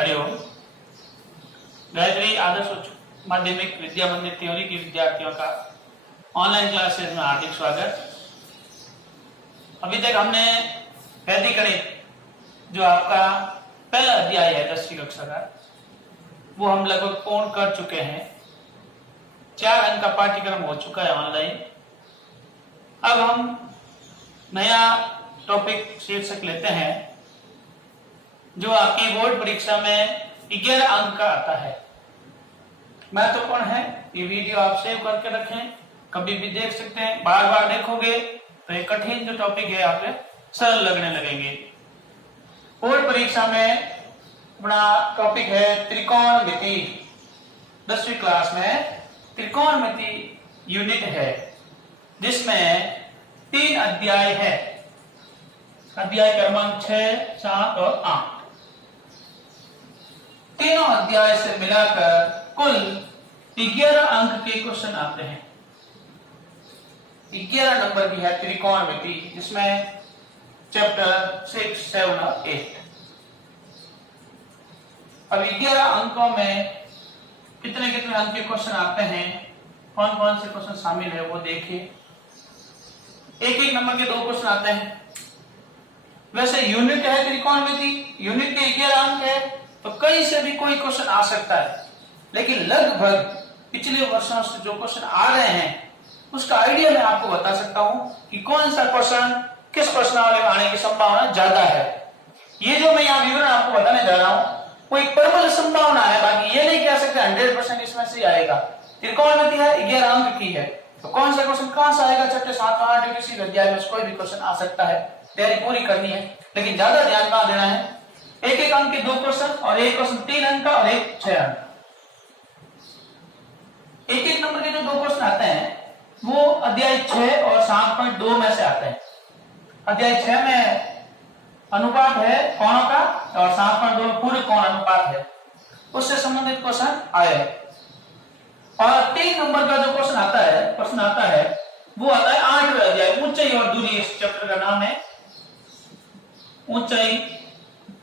हरिओम। गायत्री आदर्श उच्च माध्यमिक विद्या मंदिर त्योरी के विद्यार्थियों का ऑनलाइन क्लासेस में हार्दिक स्वागत। अभी तक हमने वैदिक गणित जो आपका पहला अध्याय है 10वीं कक्षा का, वो हम लगभग पूर्ण कर चुके हैं। 4 अंक का पाठ्यक्रम हो चुका है ऑनलाइन। अब हम नया टॉपिक शीर्षक लेते हैं जो आपकी बोर्ड परीक्षा में 11 अंक का आता है। महत्वपूर्ण है, ये वीडियो आप सेव करके रखें, कभी भी देख सकते हैं। बार बार देखोगे तो ये कठिन जो टॉपिक है आपके सरल लगने लगेंगे। बोर्ड परीक्षा में अपना टॉपिक है त्रिकोणमिति। 10वीं क्लास में त्रिकोणमिति यूनिट है जिसमें 3 अध्याय है। अध्याय क्रमांक 6, 7 और 8। तीनों अध्याय से मिलाकर कुल 11 अंक के क्वेश्चन आते हैं। 11 नंबर की है त्रिकोणमिति, जिसमें चैप्टर 6, 7 और 8। अब 11 अंकों में कितने कितने अंक के क्वेश्चन आते हैं, कौन कौन से क्वेश्चन शामिल है वो देखिए। एक नंबर के 2 क्वेश्चन आते हैं। वैसे यूनिट है त्रिकोणमिति, यूनिट के 11 अंक है तो कहीं से भी कोई क्वेश्चन आ सकता है, लेकिन लगभग पिछले वर्षों से जो क्वेश्चन आ रहे हैं उसका आइडिया मैं आपको बता सकता हूं कि कौन सा क्वेश्चन किस प्रश्नावली में आने की संभावना ज्यादा है। ये जो मैं यहाँ विवरण आपको बताने जा रहा हूं वो एक प्रबल संभावना है, बाकी ये नहीं कह सकते 100% इसमें से आएगा। त्रिकोणमिति है, 11 अंक की है, तो कौन सा क्वेश्चन कहां से आएगा, चैप्टर 7 और 8 किसी अध्याय में कोई भी क्वेश्चन आ सकता है। तैयारी पूरी करनी है, लेकिन ज्यादा ध्यान कहां देना है। एक अंक के 2 क्वेश्चन और एक क्वेश्चन 3 अंक का और एक 6 अंक। एक नंबर के जो 2 क्वेश्चन आते हैं वो अध्याय 6 और 7.2 में से आते हैं। अध्याय 6 में अनुपात है कोणों का और 7.2 में पूरे कोण अनुपात है, उससे संबंधित क्वेश्चन आए। और 3 नंबर का जो क्वेश्चन आता है वो आता है 8वें अध्याय ऊंचाई और दूरी। इस चैप्टर का नाम है ऊंचाई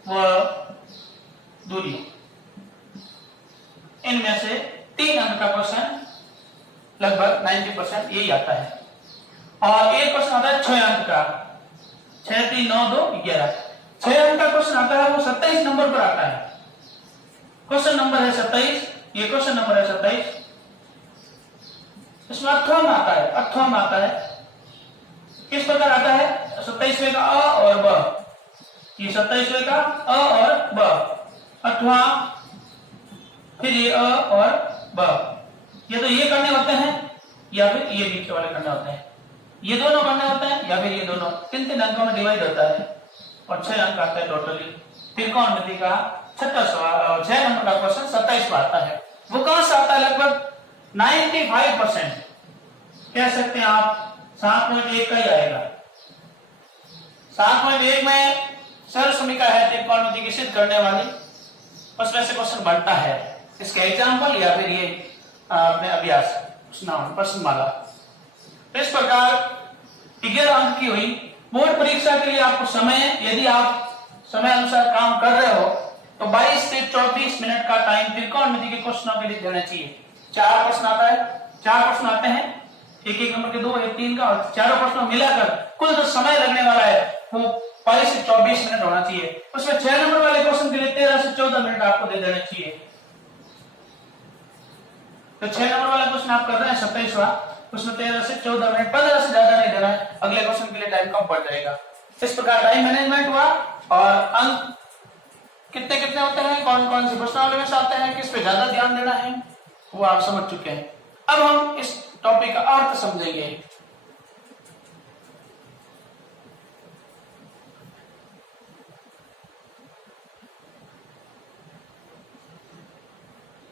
व दूरी। इनमें से 3 अंक का क्वेश्चन लगभग 90% यही आता है। और एक क्वेश्चन आता है 6 अंक का, 6, 3, 9, 2, 11। 6 अंक का क्वेश्चन आता है वो 27 नंबर पर आता है। क्वेश्चन नंबर है 27, ये क्वेश्चन नंबर है 27। इसमें अथवा में आता है। किस प्रकार आता है, 27वें का अ और ब, ये 27वें का अ और ब, अथवा फिर ये अ और ब। ये तो ये करने होते हैं या फिर ये नीचे वाले करने होते हैं, ये दोनों करने होते हैं या फिर ये दोनों। 3 अंकों में डिवाइड होता है और 6 अंक आता है टोटली। त्रिकोणमिति का 6 नंबर का क्वेश्चन 27 आता है। वो कहां से आता है, लगभग 95% कह सकते हैं आप 7.1 का ही आएगा। 7.1 में सरल समीकरण है त्रिकोणमिति की सिद्ध करने वाली, उसमें से क्वेश्चन बनता है। इसका एग्जाम्पल या फिर ये अपने अभ्यास प्रश्नमाला। तो इस प्रकार 11 अंक की हुई। बोर्ड परीक्षा के लिए आपको समय, यदि आप समय अनुसार काम कर रहे हो तो 22 से 24 मिनट का टाइम त्रिकोणमिति के क्वेश्चनों के लिए देना चाहिए। 4 प्रश्न आता है, 4 प्रश्न आते हैं, एक नंबर के 2, 1, 3 का, और चारों प्रश्नों मिलाकर कुल जो समय लगने वाला है वो 22 से 24 मिनट होना चाहिए। उसमें 6 नंबर वाले क्वेश्चन के लिए 13 से 14 मिनट आपको दे देना चाहिए। तो 6 नंबर वाला क्वेश्चन आप कर रहे हैं 27वां, उसमें 13 से 14 मिनट, 15 से ज्यादा नहीं देना है, अगले क्वेश्चन के लिए टाइम कम पड़ जाएगा। इस प्रकार टाइम मैनेजमेंट हुआ। और अंक कितने कितने होते हैं, कौन कौन सी प्रश्नावली में से आते हैं, किस पे ज्यादा ध्यान देना है, वो आप समझ चुके हैं। अब हम इस टॉपिक का अर्थ समझेंगे।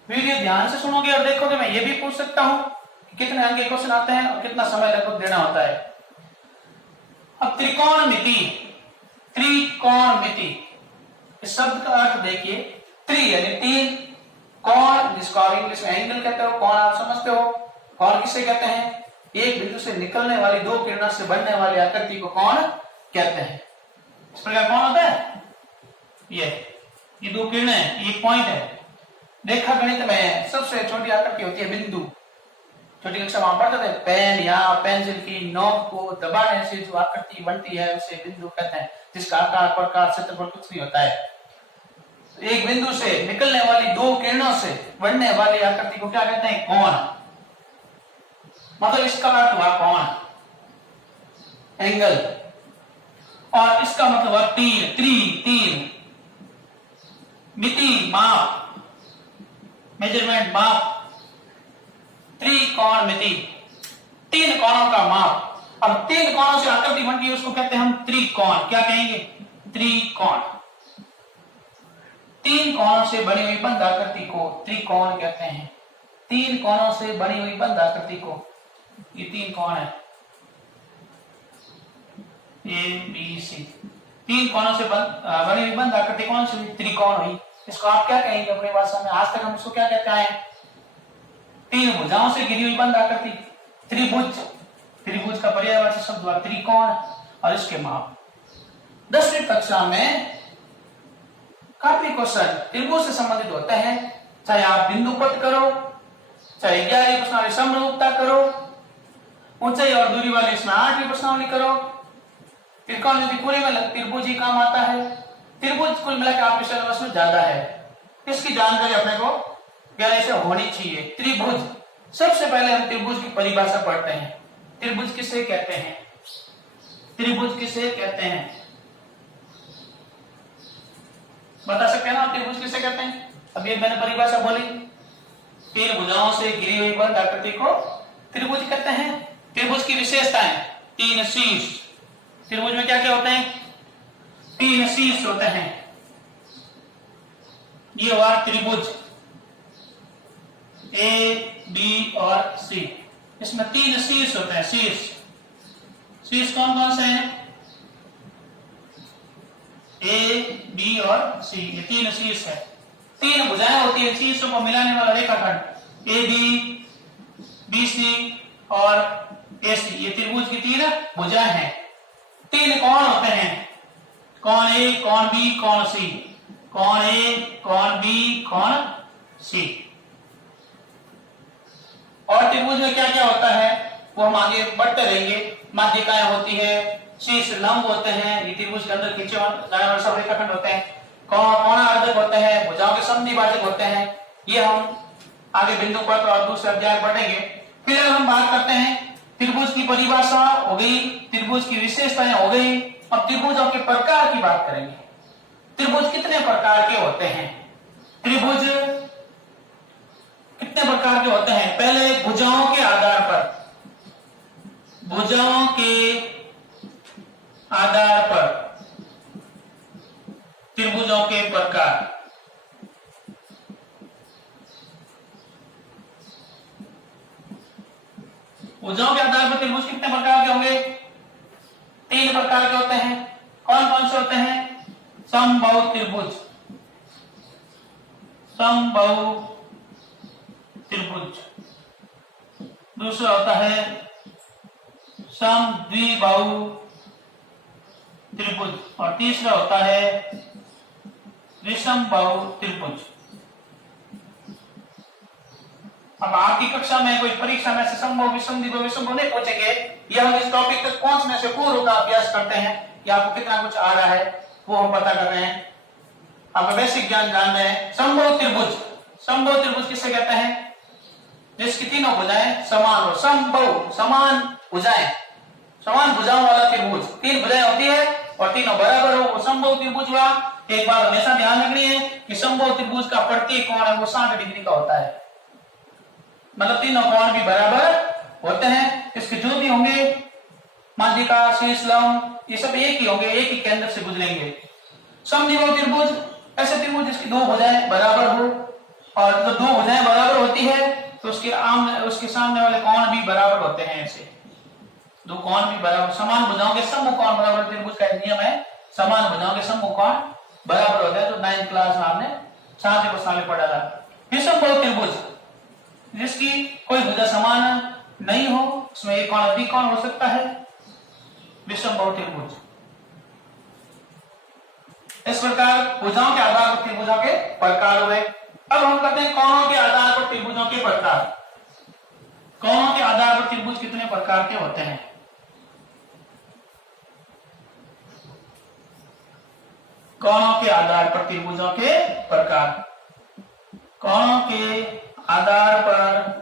वीडियो ध्यान से सुनोगे और देखोगे, मैं ये भी पूछ सकता हूं कि कितने अंक के क्वेश्चन आते हैं और कितना समय लगभग देना होता है। अब त्रिकोणमिति, इस शब्द का अर्थ देखिए। त्रि यानी 3, कोण जिसको आप इंग्लिश में एंगल कहते हो, कोण आप समझते हो। कोण किसे कहते हैं, एक बिंदु से निकलने वाली 2 किरणों से बनने वाली आकृति को कोण कहते हैं। इस प्रकार कौन होता है, ये दो किरणें हैं, ये पॉइंट है। रेखा गणित में सबसे छोटी आकृति होती है बिंदु। छोटी कक्षा में पढ़ते थे, पेन या पेंसिल की नोक को दबाने से जो आकृति बनती है उसे बिंदु कहते हैं, जिसका आकार प्रकार क्षेत्रफल कुछ नहीं होता है। एक बिंदु से निकलने वाली दो किरणों से बनने वाली आकृति को क्या कहते हैं? कोण। मतलब इसका अर्थ हुआ कोण, एंगल, और इसका मतलब हुआ तीर, तीर, मिति, माप, मेजरमेंट, माप, त्रिकोणमिति, तीन कोणों का माप। अब तीन कोणों से आकृति बनती है उसको कहते हैं हम त्रिकोण। क्या कहेंगे? त्रिकोण। तीन कोणों से बनी हुई बंद आकृति को त्रिकोण कहते हैं। तीन कोणों से बनी हुई बंद आकृति को, ये तीन कोण है ABC, तीन कोणों से बनी हुई बंद आकृति कौन सी? त्रिकोण हुई। इसको आप क्या कहेंगे अपनी भाषा में? आज तक हम इसको क्या कहते हैं? तीन भुजाओं से घिरी हुई बंद आकृति त्रिभुज। त्रिभुज का पर्यायवाची शब्द हुआ त्रिकोण और इसके माप। 10वीं कक्षा में काफी क्वेश्चन त्रिभुज से संबंधित होते हैं, चाहे आप बिंदु पट करो, चाहे 11वीं प्रश्नावली समरूपता करो, ऊंचाई और दूरी वाली इसमें 8वीं प्रश्नावली करो। त्रिकोणमिति पूरे में त्रिभुज ही काम आता है। त्रिभुज कुल मिलाकर आपके सिलेबस में ज्यादा है, इसकी जानकारी अपने को गहराई से होनी चाहिए। त्रिभुज, सबसे पहले हम त्रिभुज की परिभाषा पढ़ते हैं। त्रिभुज किसे कहते हैं? त्रिभुज किसे कहते हैं? बता सकते हैं ना त्रिभुज किसे कहते हैं? अभी मैंने परिभाषा बोली, तीन भुजाओं से घिरी हुई बंद आकृति को त्रिभुज कहते हैं। त्रिभुज की विशेषताएं, तीन शीर्ष। त्रिभुज में क्या क्या होते हैं? तीन शीर्ष होते हैं। ये हुआ त्रिभुज A, B और C। इसमें तीन शीर्ष होते हैं। शीर्ष कौन कौन से हैं? A, B और C, ये तीन शीर्ष है। तीन भुजाएं होती है, शीर्षों को मिलाने वाला रेखाखंड AB, BC और AC, ये त्रिभुज की तीन भुजाएं हैं। तीन कोण होते हैं, कोण A, कोण B, कोण C। कोण A, कोण B, कोण C। और त्रिभुज में क्या क्या होता है वो हम आगे बढ़ते रहेंगे। माध्यिकाएं होती है, शीर्ष लंब होते हैं, ये त्रिभुज के अंदर खींचे जाने वाले सब रेखाखंड होते हैं। कोणार्धक होते हैं, भुजाओं के समद्विभाजक होते हैं। ये हम आगे बिंदु पर और दूसरे अध्याय पढ़ेंगे। फिर हम बात करते हैं त्रिभुज की परिभाषा हो गई, त्रिभुज की विशेषताएं हो गई। अब त्रिभुजों के प्रकार की बात करेंगे। त्रिभुज कितने प्रकार के होते हैं? त्रिभुज कितने प्रकार के होते हैं? पहले भुजाओं के आधार पर, भुजाओं के आधार पर त्रिभुजों के प्रकार। भुजाओं के आधार पर त्रिभुज कितने प्रकार के होंगे? तीन प्रकार के होते हैं। कौन कौन से होते हैं? समबाहु त्रिभुज, समबाहु त्रिभुज। दूसरा होता है समद्विबाहु त्रिभुज और तीसरा होता है विषमबाहु त्रिभुज। अब आपकी कक्षा में कोई परीक्षा में से समबाहु, विषमद्विबाहु, विषमबाहु नहीं पूछेंगे। ये हम इस टॉपिक तक पहुंचने से पूर्व का अभ्यास करते हैं कि आपको कितना कुछ आ रहा है वो हम पता कर रहे हैं, आपका बेसिक ज्ञान जान रहे हैं। समबाहु त्रिभुज, समबाहु त्रिभुज किसे कहते हैं? जिसकी तीनों भुजाएं समान हो। समबाहु, समान भुजाएं, समान भुजाओं वाला त्रिभुज। तीन भुजाएं होती है और तीनों बराबर हो, वो समबाहु त्रिभुज हुआ। एक बात हमेशा ध्यान रखनी है कि समबाहु त्रिभुज का प्रत्येक कोण है वो 60 डिग्री का होता है, मतलब तीनों कोण भी बराबर होते हैं। इसके जो भी होंगे माध्यिका, शीर्ष लंब, ये सब एक ही होंगे, एक ही केंद्र से गुजरेंगे। समद्विबाहु त्रिभुज ऐसे त्रिभुज जिसकी दो भुजाएं बराबर हो, और जब दो भुजाएं बराबर होती है तो उसके सामने वाले कोण भी बराबर होते हैं। ऐसे दो कोण भी बराबर, समान भुजाओं के समूह कोण बराबर, त्रिभुज का नियम है समान भुजाओं के समूह कोण बराबर होता है। तो 9th क्लास में आपने 7वें प्रश्न में पढ़ा था। विषमबाहु त्रिभुज जिसकी कोई भुजा समान नहीं हो, उसमें एक कोण अधिक कोण हो सकता है, विषमबाहु त्रिभुज। इस प्रकार भुजाओं के आधार पर त्रिभुजों के प्रकार हुए। अब हम करते हैं कोणों के आधार पर त्रिभुजों के प्रकार। कोणों के आधार पर त्रिभुज कितने प्रकार के होते हैं? कोणों के आधार पर त्रिभुजों के प्रकार। कोणों के आधार पर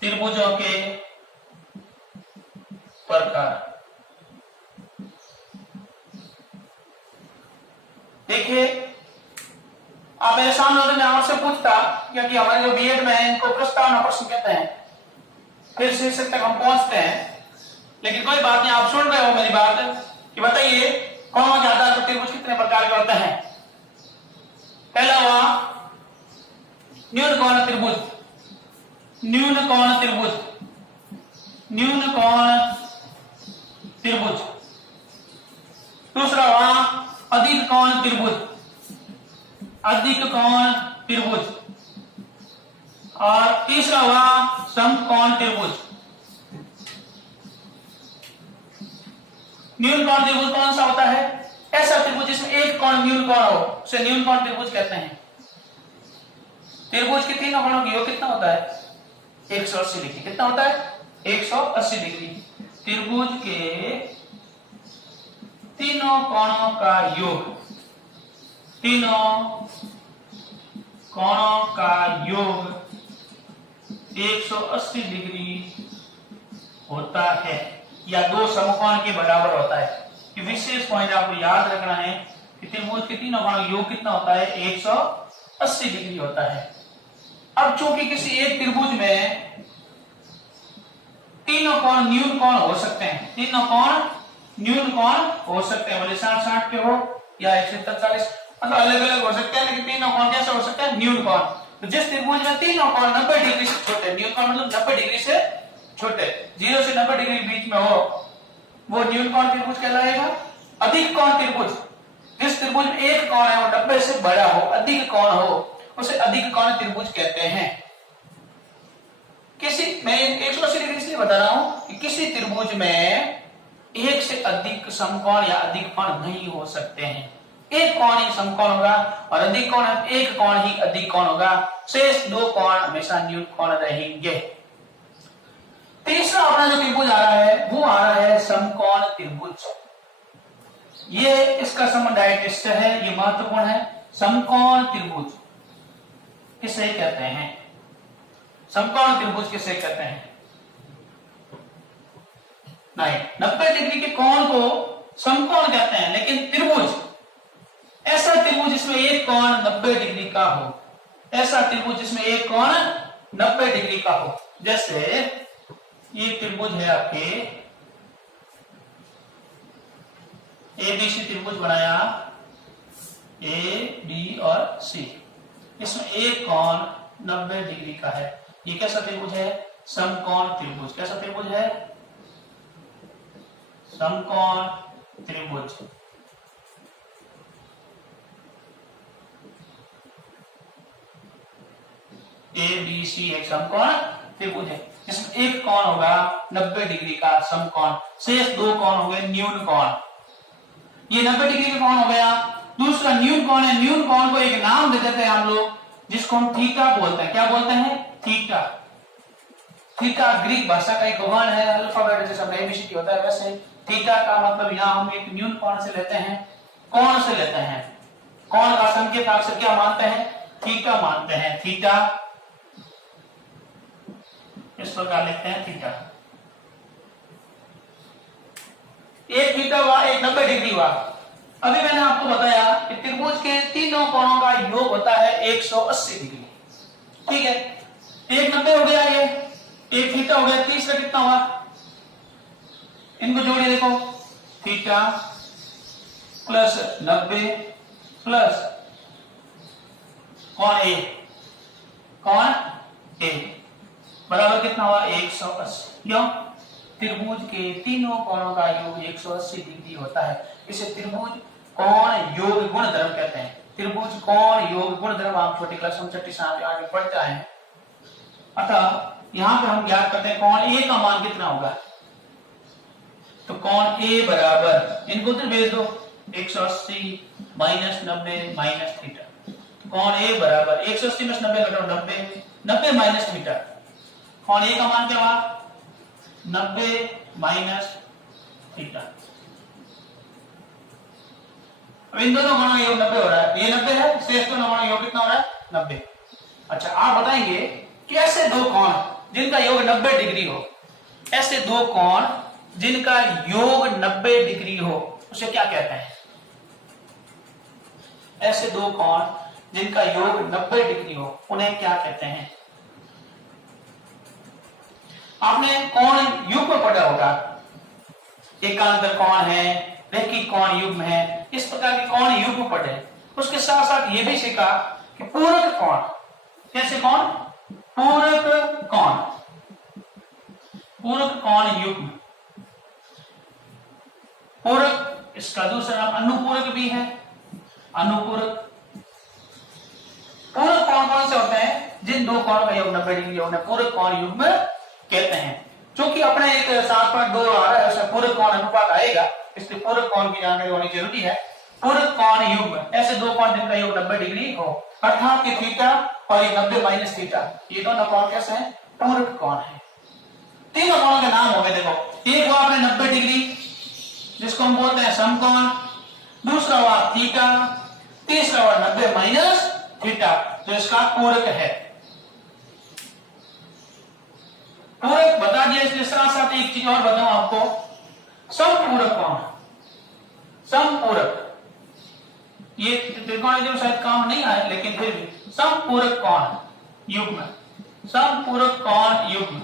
त्रिभुजों के प्रकार। देखिए, आप मेरे सामने होते मैं आपसे पूछता, क्योंकि हमारे जो बीएड में है इनको प्रस्तावना प्रश्न कहते हैं, फिर शीर्षक तक हम पहुंचते हैं। लेकिन कोई बात नहीं, आप सुन रहे हो मेरी बात कि बताइए कोणों के आधार पर त्रिभुज कितने प्रकार के होते हैं? पहला हुआ न्यून कोण त्रिभुज। न्यून कोण त्रिभुज। न्यून कोण त्रिभुज। दूसरा हुआ अधिक कोण त्रिभुज। अधिक कोण त्रिभुज। और तीसरा हुआ समकोण त्रिभुज। न्यून कोण त्रिभुज कौन सा होता है? ऐसा त्रिभुज जिसमें एक कोण न्यून कोण हो, उसे न्यून कोण त्रिभुज कहते हैं। त्रिभुज के तीनों कोणों की योग कितना होता है? 180 डिग्री। कितना होता है? 180 डिग्री। त्रिभुज के तीनों कोणों का योग, तीनों कोणों का योग 180 डिग्री होता है, या दो समकोण के बराबर होता है। कि विशेष पॉइंट आपको याद रखना है कि त्रिभुज के तीनों कोणों का योग कितना होता है? 180 डिग्री होता है। अब चूंकि किसी एक त्रिभुज में तीनों कोण न्यून कोण हो सकते हैं, तीनों कोण न्यून कोण हो सकते हैं, भले 60-60 के हो या 140, मतलब अलग अलग हो सकते हैं, लेकिन तीनों कोण कैसे हो सकते हैं? न्यून कोण। तो जिस त्रिभुज में तीनों कोण 90 डिग्री से छोटे, न्यून कोण मतलब 90 डिग्री से छोटे, 0 से 90 डिग्री बीच में हो, वो न्यून कोण त्रिभुज कहलाएगा। अधिक कोण त्रिभुज, जिस त्रिभुज में एक कोण है वो 90 से बड़ा हो, अधिक कोण हो, उसे अधिक कोण त्रिभुज कहते हैं। किसी, मैं 180 डिग्री इसलिए बता रहा हूं कि किसी त्रिभुज में एक से अधिक समकोण या अधिक कोण नहीं हो सकते हैं। एक कोण ही समकोण होगा और अधिक कोण एक कोण ही अधिक कोण होगा, शेष दो कोण हमेशा न्यून कोण रहेंगे। तीसरा अपना जो त्रिभुज आ रहा है वो आ रहा है समकोण त्रिभुज। ये इसका संबंध डायरेक्ट से है, ये महत्वपूर्ण है। समकोण त्रिभुज किसे कहते हैं? समकोण त्रिभुज किसे कहते हैं? नहीं, 90 डिग्री के कोण को समकोण कहते हैं, लेकिन त्रिभुज, ऐसा त्रिभुज जिसमें एक कोण 90 डिग्री का हो, ऐसा त्रिभुज जिसमें एक कोण 90 डिग्री का हो। जैसे ये त्रिभुज है आपके, एबीसी त्रिभुज बनाया, ए बी और सी, इसमें एक कोण 90 डिग्री का है। ये कैसा त्रिभुज है? समकोण त्रिभुज। कैसा त्रिभुज है? समकोण त्रिभुज। ए बी सी एक समकोण त्रिभुज है, जिसमें एक कोण होगा 90 डिग्री का समकोण, शेष दो कोण हो गए न्यून कोण। ये 90 डिग्री का कोण हो गया। दूसरा न्यून कोण है, न्यून कोण को एक नाम दे देते हैं हम लोग, जिसको हम थीटा बोलते हैं। क्या बोलते हैं? थीटा। थीटा ग्रीक भाषा का एक वर्ण है, अल्फाबेट जैसा एबीसीडी होता है, वैसे थीटा का मतलब यहां हम एक न्यून कोण से लेते हैं, कोण से लेते हैं। कोण का संकेत अक्सर क्या मानते हैं? थीटा मानते हैं। थीटा इस प्रकार लिखते हैं, थीटा। एक थीटा हुआ, एक 90 डिग्री हुआ। अभी मैंने आपको बताया कि त्रिभुज के तीनों कोणों का योग होता है 180 डिग्री। ठीक है, एक 90 हो गया, ये एक थीटा हो गया, तीसरा कितना हुआ? इनको जोड़िए, देखो, थीटा प्लस 90 प्लस कोण ए, कोण ए बराबर कितना हुआ? 180। क्यों? त्रिभुज के तीनों कोणों का योग 180 डिग्री होता है। इसे त्रिभुज कोण योग गुण धर्म कहते हैं। त्रिभुज कोण योग गुण धर्म आप छोटी क्लास में छठी से आगे पढ़ते आए हैं। अतः यहां पर हम ज्ञात करते हैं कोण ए का मान कितना होगा। तो कोण ए बराबर, इनको उधर भेज दो, 180 माइनस 90 माइनस थीटा। कोण ए बराबर 180 में 90 घटाओ 90, 90 माइनस थीटा। कोण ए का मान क्या हुआ 90 माइनस थीटा। अब इन दोनों कोणों का योग 90 हो रहा है, ये 90 है, शेष दोनों कोणों का योग कितना हो रहा है 90। अच्छा आप बताएंगे कि ऐसे दो कोण जिनका योग 90 डिग्री हो, ऐसे दो कोण जिनका योग 90 डिग्री हो उसे क्या कहते हैं? ऐसे दो कोण जिनका योग 90 डिग्री हो उन्हें क्या कहते हैं? आपने कोण युग्म पढ़ा होगा, एकांतर कोण है, रैखिक कोण युग्म है, इस प्रकार के कोण युग्म पढ़े। उसके साथ साथ ये भी सीखा कि पूरक कोण, कैसे कोण? पूरक कोण, पूरक कोण युग्म। पूरक इसका दूसरा नाम अनुपूरक भी है, अनुपूरक। पूरक कोण कौन से होते हैं? जिन दो कोणों का योग 90 डिग्री हो उन्हें पूरक कोण युग्म कहते हैं। क्योंकि अपने एक 7.2 आ रहा है उसमें पूरक कोण अनुपात आएगा, इसलिए पूरक कोण की जानकारी होनी जरूरी है। पूरक कोण युग्म ऐसे दो कोण जिनका योग 90 डिग्री हो, अर्थात कि थीटा और ये 90 माइनस थीटा, ये दोनों कोण कैसे हैं? पूरक कोण है। तीनों कोणों के नाम हो गए, देखो एक हुआ आपने 90 डिग्री जिसको हम बोलते हैं समकोण, दूसरा हुआ थीटा, तीसरा हुआ 90 माइनस थीटा जो इसका पूरक है। पूरक बता दिया, इसलिए साथ साथ एक चीज और बताऊं आपको, समपूरक कोण, समपूरक, ये त्रिकोणमिति शायद काम नहीं आए लेकिन फिर भी समपूरक कोण युग्म, समपूरक कोण युग्म।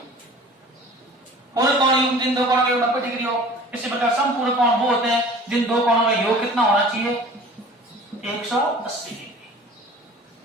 पूरक कोण युग्म जिन दो कोणों का योग 90 डिग्री हो। इसी प्रकार समपूरक कोण वो होते हैं जिन दो कोणों का योग कितना होना चाहिए? 180 डिग्री।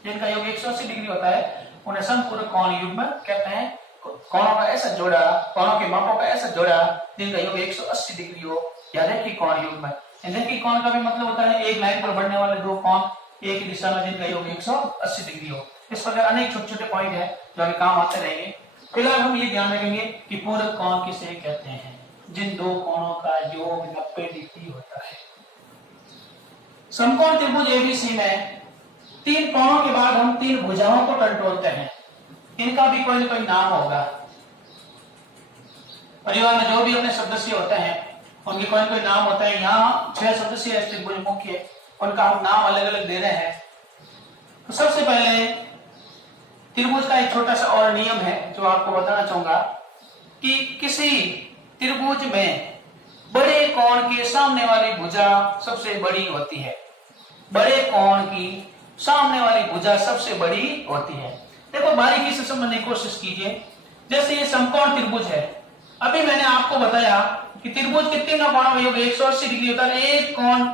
जिनका योग 180 डिग्री होता है उन्हें समपूरक कोण युग्म कहते हैं। कोणों का ऐसा जोड़ा, कोणों के मापों का ऐसा जोड़ा जिनका योग 180 डिग्री हो, या रैखिक कोण युग्म। रैखिक कोण का भी मतलब होता है एक लाइन पर बढ़ने वाले दो कोण एक ही दिशा में जिनका योग 180 डिग्री हो। इस प्रकार अनेक छोटे छोटे पॉइंट है जो अभी काम आते रहेंगे। फिलहाल हम ये ध्यान रखेंगे कि पूरक कोण किसे कहते हैं? जिन दो कोणों का योग 90 डिग्री होता है। समकोण त्रिभुज एबीसी में तीन कोणों के बाद हम तीन भुजाओं को कंट्रोलते हैं। इनका भी कोई ना कोई नाम होगा। परिवार में जो भी अपने सदस्य होते हैं उनके कोई ना कोई नाम होता है। यहाँ 6 सदस्य त्रिभुज मुख्य, उनका हम नाम अलग अलग दे रहे हैं। तो सबसे पहले त्रिभुज का एक छोटा सा और नियम है जो आपको बताना चाहूंगा कि किसी त्रिभुज में बड़े कोण के सामने वाली भुजा सबसे बड़ी होती है। बड़े कोण की सामने वाली भुजा सबसे बड़ी होती है। देखो बारीकी से समझने की कोशिश कीजिए। जैसे ये समकोण त्रिभुज है, अभी मैंने आपको बताया कि त्रिभुज के तीनों कोणों का योग 180 डिग्री होता है, एक कोण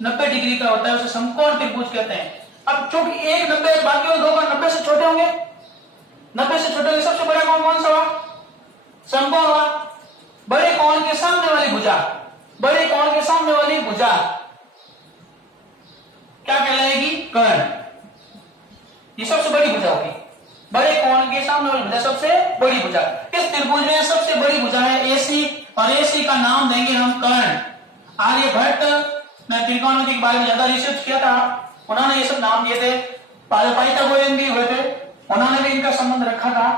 90 डिग्री का होता है, उसे समकोण त्रिभुज कहते हैं। अब चूंकि एक 90 बाकी वो दो कोण 90 से छोटे होंगे, 90 से छोटे होंगे, सबसे बड़ा कोण कौन सा हुआ? समकोण हुआ। बड़े कोण के सामने वाली भुजा, बड़े कोण के सामने वाली भुजा क्या कहलाएगी? कर्ण। ये सबसे बड़ी भुजा होगी। बड़े कोण के सामने वाली भुजा सबसे बड़ी भुजा। इस त्रिभुज में सबसे बड़ी भुजा है एसी, और एसी का नाम देंगे हम कर्ण। आर्यभट्ट ने त्रिकोणमिति के बारे में ज्यादा रिसर्च किया था, उन्होंने ये सब नाम दिए थे। पाइथागोरियन भी हुए थे, उन्होंने भी इनका संबंध रखा था।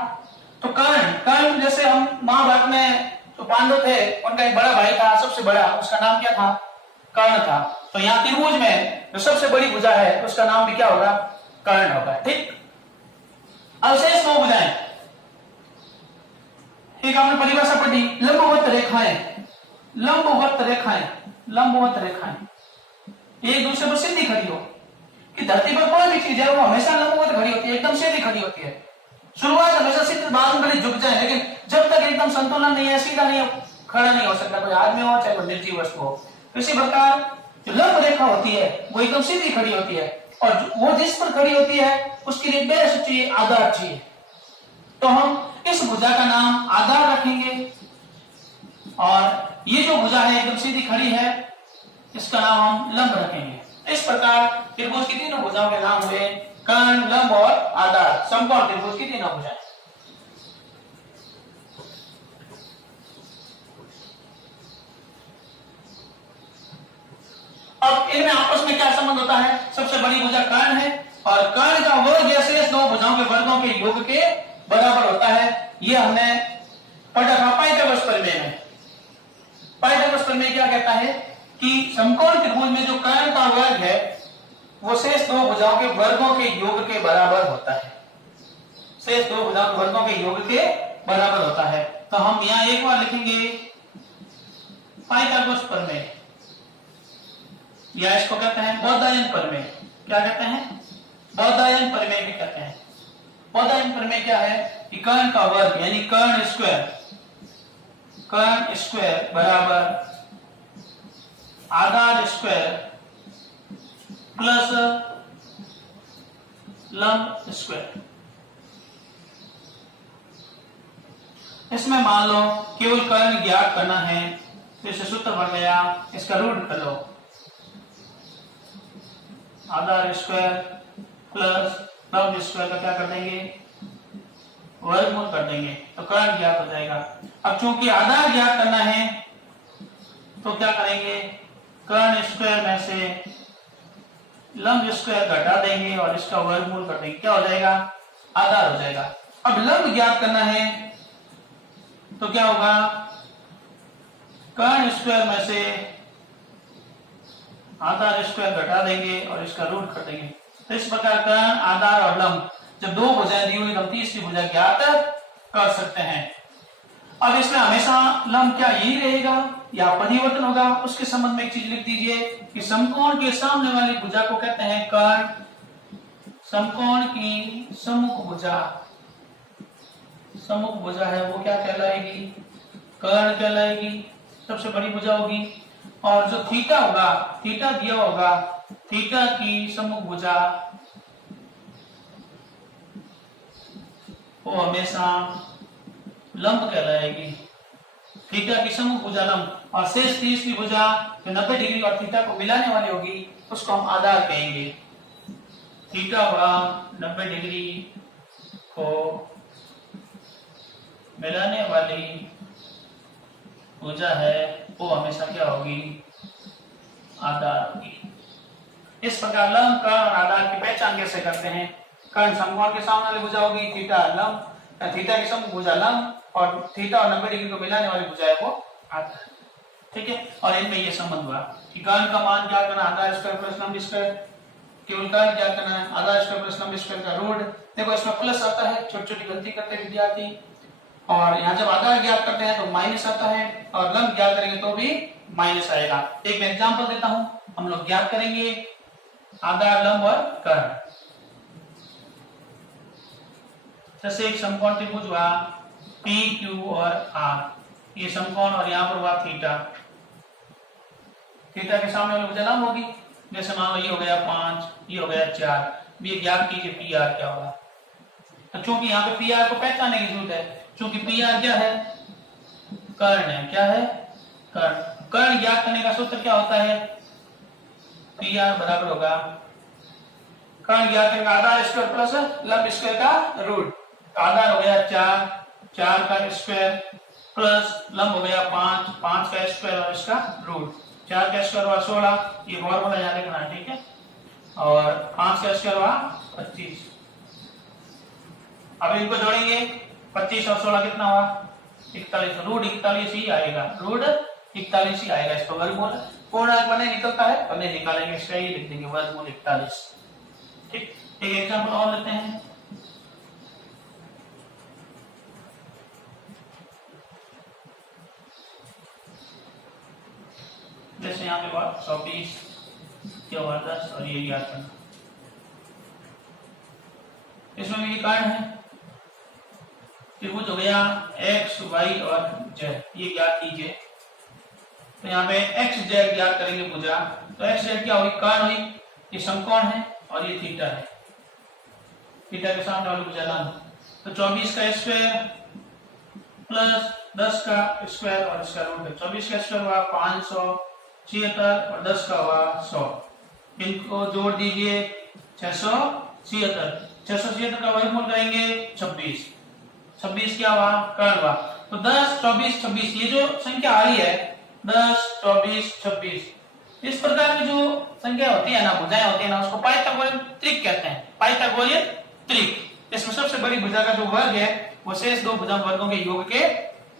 तो कर्ण, कर्ण जैसे हम महाभारत में जो पांडव थे उनका एक बड़ा भाई था, सबसे बड़ा, उसका नाम क्या था? कर्ण था। तो यहाँ त्रिभुज में जो सबसे बड़ी भुजा है उसका नाम भी क्या होगा? कर्ण होगा। ठीक। अवशेष दो भुजाएं, एक आपने परिभाषा पढ़ी, लंबवत रेखाएं, लंबवत रेखाएं, लंबवत रेखाएं एक दूसरे पर सीधी खड़ी हो। कि धरती पर कोई भी चीज है वो हमेशा लंबवत खड़ी होती है, एकदम सीधी खड़ी होती है। शुरुआत हमेशा सीधी, बाद में भले झुक जाए, लेकिन जब तक एकदम संतुलन नहीं है, सीधा नहीं खड़ा नहीं हो सकता, कोई आदमी हो चाहे कोई निर्जीव वस्तु हो। इसी प्रकार जो लंब रेखा होती है वो एकदम सीधी खड़ी होती है, और वो जिस पर खड़ी होती है उसके लिए बेस चाहिए, आधार चाहिए। तो हम इस भुजा का नाम आधार रखेंगे, और ये जो भुजा है एकदम सीधी खड़ी है इसका नाम हम लंब रखेंगे। इस प्रकार त्रिभुज की तीनों भुजाओं के नाम हुए कर्ण, लंब और आधार। समकोण त्रिभुज की तीनों भुजाएं। अब इनमें आपस में क्या संबंध होता है? सबसे बड़ी भुजा कर्ण है और कर्ण का वर्ग शेष दो भुजाओं के वर्गों के योग के बराबर होता है। ये हमने पढ़ा था पाइथागोरस प्रमेय में। पाइथागोरस प्रमेय क्या कहता है कि समकोण त्रिभुज में जो कर्ण का वर्ग है वो शेष दो भुजाओं के वर्गों के योग के बराबर होता है। शेष दो भुजाओं के वर्गों के योग के बराबर होता है। तो हम यहां एक बार लिखेंगे पाइथागोरस प्रमेय, या इसको कहते हैं बौधायन प्रमेय। क्या कहते हैं? बौधायन प्रमेय भी कहते हैं। बौधायन प्रमेय क्या है कि कर्ण का वर्ग यानी कर्ण स्क्वायर बराबर आधार स्क्वायर प्लस लंब स्क्वायर। इसमें मान लो केवल कर्ण ज्ञात करना है तो इसे सूत्र बन गया, इसका रूट कर लो, आधार स्क्वायर प्लस लंब स्क्वायर का क्या कर देंगे? वर्गमूल कर देंगे, तो कर्ण ज्ञात हो जाएगा। अब चूंकि आधार ज्ञात करना है तो क्या करेंगे? कर्ण स्क्वायर में से लंब स्क्वायर घटा देंगे और इसका वर्गमूल कर देंगे, क्या हो जाएगा? आधार हो जाएगा। अब लंब ज्ञात करना है तो क्या होगा? कर्ण स्क्वायर में से आधार स्क्वायर घटा देंगे और इसका रूट कर देंगे। तो इस प्रकार कर्ण, आधार और लंब जब दो भुजाएं दी हुई तो तीसरी भुजा ज्ञात कर सकते हैं। अब इसमें हमेशा लंब क्या यही रहेगा या परिवर्तन होगा? उसके संबंध में एक चीज लिख दीजिए कि समकोण के सामने वाली भुजा को कहते हैं कर्ण। समकोण की सम्मुख भुजा है वो क्या कहलाएगी? कर्ण कहलाएगी, सबसे बड़ी भुजा होगी। और जो थीटा होगा, थीटा दिया होगा, थीटा की सम्मुख भुजा वो हमेशा लंब कहलाएगी। थीटा की सम्मुख भुजा लंब और शेष तीसरी भुजा जो 90 डिग्री और थीटा को मिलाने वाली होगी उसको हम आधार कहेंगे। थीटा हुआ 90 डिग्री को मिलाने वाली भुजा है वो हमेशा क्या होगी? आधार होगी। इस प्रकार लंब, कर्ण और आधार की पहचान कैसे करते हैं? कर्ण समकोण के सामने वाली भुजा होगी, थीटा लंब, थीटा की सम्मुख भुजा लंब और थीटा और 90 डिग्री को मिलाने वाली भुजा है वो आधार। ठीक है, और इनमें ये संबंध हुआ कि कर्ण का मान क्या करना? आधार स्क्वायर प्लस लंब स्क्वायर। केवल कर्ण क्या करना है? आधार स्क्वायर प्लस लंब स्क्वायर का रूट। देखो इसमें प्लस आता है, छोटी छोटी गलती करते हैं विद्यार्थी, और यहाँ जब आधार ज्ञात करते हैं तो माइनस आता है और लंब ज्ञात करेंगे तो भी माइनस आएगा। एक मैं एग्जांपल देता हूं, हम लोग ज्ञात करेंगे आधार, लंब और कर्ण। जैसे एक समकोण त्रिभुज हुआ P, Q और R, ये समकोण और यहाँ पर हुआ थीटा। थीटा के सामने वाली भुजा लंब होगी, जैसे मान लो ये हो गया 5, ये हो गया 4। ये ज्ञात कीजिए PR क्या होगा। तो चूंकि यहाँ पे PR को पहचानने की जरूरत है, चूंकि PR क्या है? कर्ण है। क्या है? कर्ण। कर्ण ज्ञात करने का सूत्र क्या होता है? PR बराबर होगा कर्ण ज्ञात करने का आधार स्क्वायर प्लस लंब स्क्वायर का रूट। आधार हो गया 4 का स्क्वायर प्लस लंब हो गया 5 का स्क्वायर और इसका रूट। 4 का स्क्वायर हुआ 16, ये फॉर्मूला यहाँ लिखना है, ठीक है। और 5 का स्क्वायर हुआ 25। अब इनको जोड़ेंगे, 25 और 16 कितना हुआ? 41। रूट 41 ही आएगा, रूट 41 ही आएगा। इसको वर्गमूल पूर्णांक बने निकलता है, बने निकालेंगे, इसका ही लिख देंगे वर्गमूल 41। ठीक, एक एग्जांपल और लेते हैं। जैसे यहाँ पे हुआ 120, क्या हुआ 10 और ये ज्ञात करना। इसमें भी कर्ण है, त्रिभुज हो गया x, y और z, ये ज्ञात कीजिए। तो यहाँ पे x z ज्ञात करेंगे भुजा। तो x z क्या हुई? कर्ण हुई, ये समकोण है और ये थीटा है। थीटा के सामने वाली भुजा लंब। तो 24 का स्क्वायर प्लस 10 का स्क्वायर और इसका रूट है। 24 का स्क्वायर हुआ 576 और 10 का हुआ 100। इनको जोड़ दीजिए 676। 676 का वर्गमूल करेंगे 26। 26 क्या हुआ? कर्ण हुआ। तो 10, 24, 26 ये जो संख्या आ रही है 10, 24, 26, इस प्रकार की जो संख्या होती है ना, भुजाएं होती है ना, उसको पाइथागोरियन त्रिक कहते हैं, पाइथागोरियन त्रिक। इसमें सबसे बड़ी भुजा का जो वर्ग है वो शेष दो भुजा वर्गों के योग के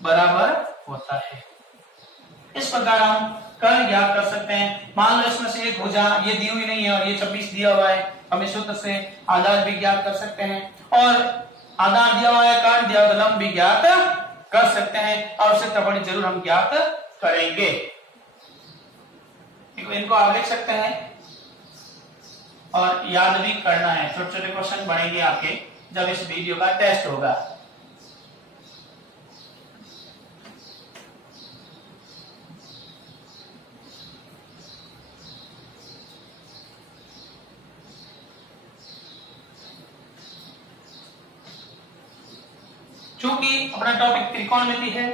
बराबर होता है। इस प्रकार हम कर्ण ज्ञात कर सकते हैं। मान लो इसमें से एक भुजा ये दी हुई नहीं है और ये 26 दिया हुआ है, हम इस सूत्र से आधार भी ज्ञात कर सकते हैं, और आधार दिया हुआ है, कर्ण दिया हुआ, लंब भी ज्ञात कर सकते हैं। आवश्यकता पड़ी जरूर हम ज्ञात करेंगे। इनको आप लिख सकते हैं और याद भी करना है। छोटे छोटे क्वेश्चन बनेंगे आपके जब इस वीडियो का टेस्ट होगा। चूंकि अपना टॉपिक त्रिकोणमिति है,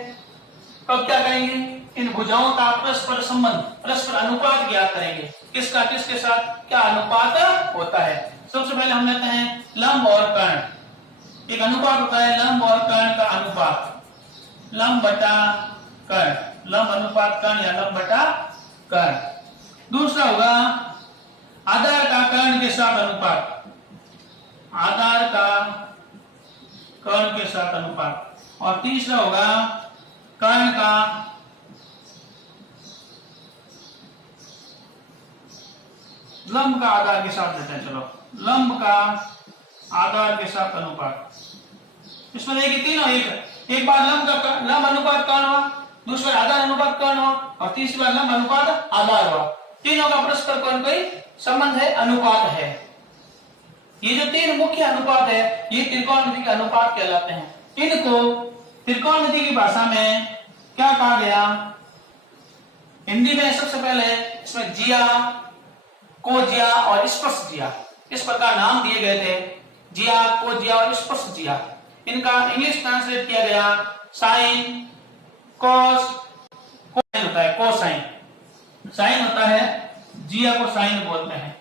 तो अब क्या करेंगे, इन भुजाओं का परस्पर संबंध, परस्पर अनुपात ज्ञात करेंगे। किसका किसके साथ क्या अनुपात होता है। सबसे पहले हम लेते हैं लंब और कर्ण। एक अनुपात होता है लंब और कर्ण का अनुपात, लंब बटा कर्ण, लंब अनुपात कर्ण या लंब बटा कर्ण। दूसरा होगा आधार का कर्ण के साथ अनुपात, आधार का कर्ण के साथ अनुपात। और तीसरा होगा कर्ण का लंब का आधार के साथ लेते हैं। चलो, लंब का आधार के साथ अनुपात। इसमें देखिए तीनों एक बार लंब अनुपात कर्ण हुआ, दूसरी बार आधार अनुपात कर्ण हुआ, और तीसरी बार लंब अनुपात आधार हुआ। तीनों का परस्पर कोई संबंध है, अनुपात है। ये जो तीन मुख्य अनुपात है ये त्रिकोणमिति के अनुपात कहलाते हैं। इनको त्रिकोणमिति की भाषा में क्या कहा गया, हिंदी में सबसे पहले इसमें जिया, कोजिया और स्पर्शजिया, इस प्रकार नाम दिए गए थे, जिया, कोजिया और स्पर्शजिया। इनका इंग्लिश ट्रांसलेट किया गया साइन, कॉस, कोसाइन होता है, कोसाइन साइन होता है, जिया को साइन बोलते हैं,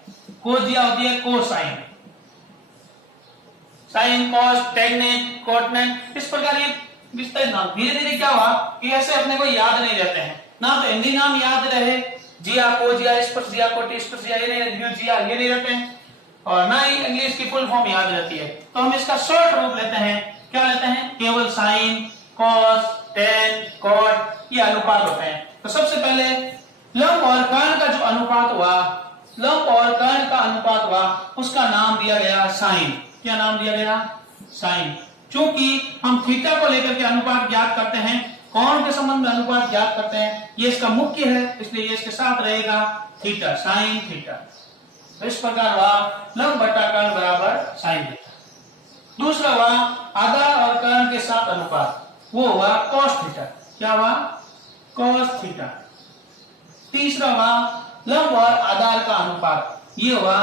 कोजिया होती है कोसाइन, साइन, कॉस, टेनेट, कोटनेट, इस प्रकार ये विस्तारित नाम। धीरे धीरे क्या हुआ कि ऐसे अपने को याद नहीं रहते हैं, ना तो हिंदी नाम याद रहे, जिया, कोजिया, स्पर्शजिया, कोटि, स्पर्शजिया ये नहीं रहते हैं, और ना ही इंग्लिश की फुल फॉर्म याद रहती है। तो हम इसका शॉर्ट रूप लेते हैं, क्या लेते हैं, केवल साइन, कॉस, टेन, कॉट, ये अनुपात होते हैं। तो सबसे पहले लंब और कर्ण का जो अनुपात हुआ, लंब और कर्ण का अनुपात हुआ, उसका नाम दिया गया साइन। क्या नाम दिया गया, साइन। क्योंकि हम थीटा को लेकर के अनुपात ज्ञात करते हैं, कोण के संबंध में अनुपात ज्ञात करते हैं, ये इसका मुख्य है, इसलिए ये इसके साथ रहेगा थीटा, साइन थीटा। तो इस प्रकार हुआ लंब बटा कर्ण बराबर साइन थीटा। दूसरा हुआ आधार और कर्ण के साथ अनुपात, वो हुआ कॉस थीटा। क्या हुआ, कॉस थीटा। तीसरा हुआ लंब और आधार का अनुपात, ये हुआ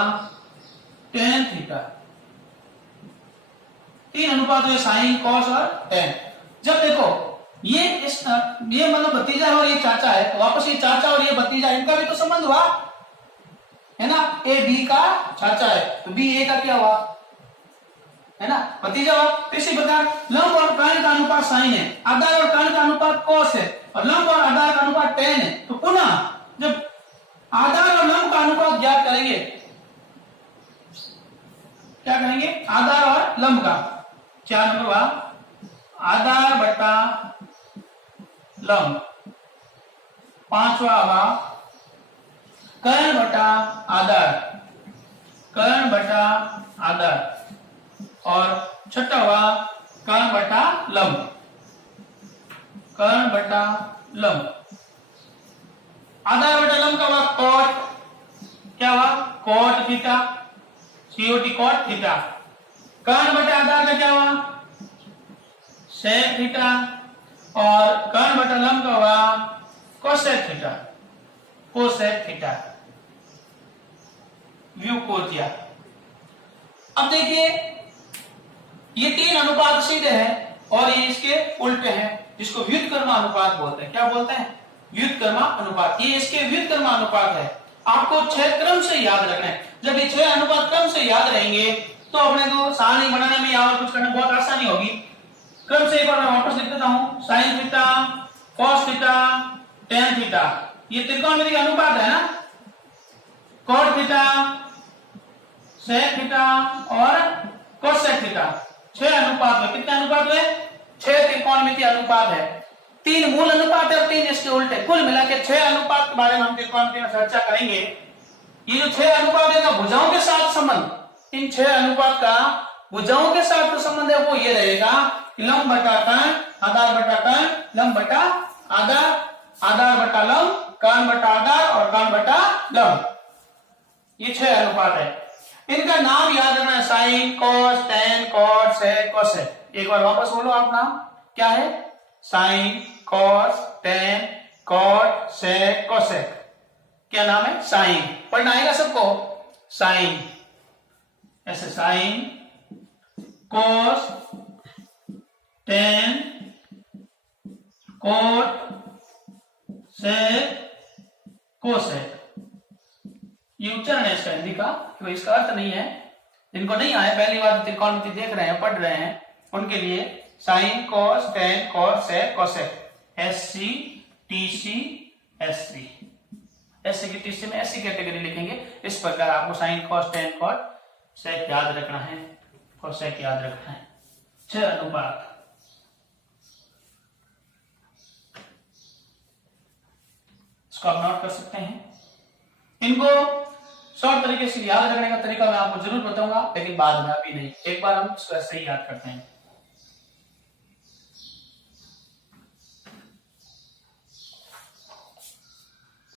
टेन थीटा। तीन अनुपात हुए, साइन, कॉस और टेन। जब देखो ये मतलब भतीजा है और ये चाचा है, तो वापस ये चाचा और ये भतीजा, इनका भी तो संबंध हुआ है ना, ए बी का चाचा है तो बी ए का क्या हुआ, है ना, भतीजा हुआ। इसी प्रकार लंब और कर्ण का अनुपात साइन है, आधार और कर्ण का अनुपात कॉस है, और लंब और आधार का अनुपात टेन है। तो पुनः जब आधार और लंब का अनुपात ज्ञात करेंगे, क्या करेंगे, आधार और लंब का, क्या नंबर हुआ, आधार बटा लंब। पांचवा हुआ कर्ण बटा आधार, कर्ण बटा आधार। और छठा हुआ कर्ण बटा लंब, कर्ण बटा लंब। आधार बटा लंब का हुआ कॉट, क्या हुआ, cot theta, COT cot theta. कर्ण बटा आधार का क्या हुआ, सेक थीटा। और कर्ण बटा लंब का हुआ cosec theta, cosec theta, view Kojiya. अब देखिए ये तीन अनुपात सीधे हैं और ये इसके उल्टे हैं, जिसको व्युत्क्रम अनुपात बोलते हैं। क्या बोलते हैं, व्युत्क्रम अनुपात। ये इसके व्युत्क्रम अनुपात है। आपको 6 क्रम से याद रखना है। जब ये 6 अनुपात क्रम से याद रहेंगे तो अपने को सारणी बनाने में या और कुछ करने में बहुत आसानी होगी। क्रम से एक बार मैं वापस लिख देता हूं, sine theta, cos theta, tan theta. ये त्रिकोणमिति का अनुपात है ना, कॉट थीटा, सेक थीटा और कोसेक थीटा। 6 अनुपात में, कितने अनुपात हुए? 6 त्रिकोणमितीय अनुपात है। 3 मूल अनुपात है और 3 इसके उल्टे, कुल मिला के 6 अनुपात के बारे में हम त्रिकोणमिति में चर्चा करेंगे। ये जो 6 अनुपात है भुजाओं के साथ संबंध, इन 6 अनुपात का भुजाओं के साथ जो संबंध है वो ये रहेगा कि लंब बटा कर्ण, आधार बटा कर्ण, लंब बटा आधार, आधार बटा लंब, कर्ण बटा आधार और कर्ण बटा लंब। ये 6 अनुपात है। इनका नाम याद रखना है, sign, cos, tan, cot, sec, cosec. एक बार वापस बोलो आप नाम क्या है? Sign, cos, tan, cot, sec, cosec. क्या नाम है? साइन। पढ़ना आएगा सबको? साइन, ऐसे sign, cos, tan, cot, sec, cosec. ये उच्चारण है इसका हिंदी का, क्योंकि इसका अर्थ नहीं है। जिनको नहीं आया, पहली बार त्रिकोणमिति देख रहे हैं, पढ़ रहे हैं, उनके लिए sine, cos, tan, cot, sec, cosec, SC, TC, SC। SC की TC में SC कैटेगरी लिखेंगे। इस प्रकार आपको sine, cos, tan, cot, sec याद रखना है, कोसेक याद रखना है। 6 अनुपात। इसको आप नोट कर सकते हैं। इनको तरीके से याद रखने का तरीका मैं आपको जरूर बताऊंगा, लेकिन बाद में, अभी नहीं। एक बार हम इसको ऐसे ही याद करते हैं।